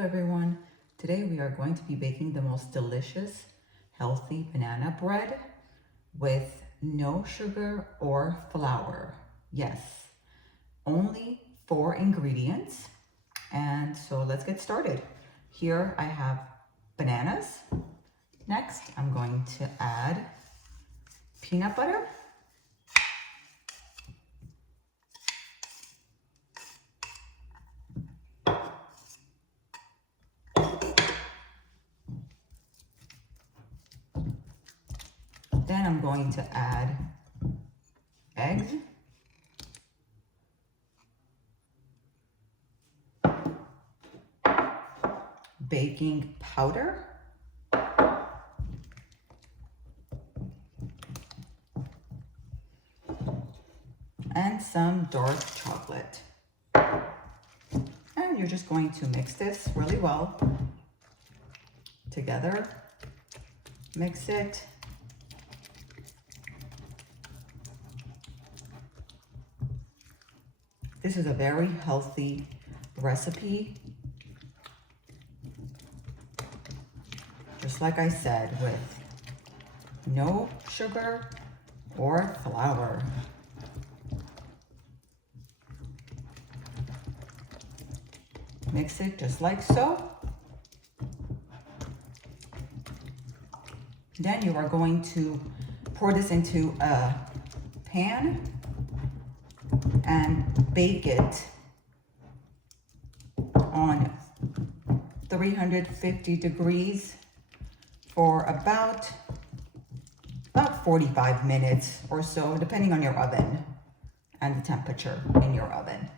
Hello everyone. Today we are going to be baking the most delicious, healthy banana bread with no sugar or flour. Yes, only 4 ingredients. And so let's get started. Here I have bananas. Next, I'm going to add peanut butter. Then I'm going to add eggs, baking powder, and some dark chocolate. And you're just going to mix this really well together. Mix it. This is a very healthy recipe. Just like I said, with no sugar or flour. Mix it just like so. Then you are going to pour this into a pan and bake it on 350 degrees for about 45 minutes or so, depending on your oven and the temperature in your oven.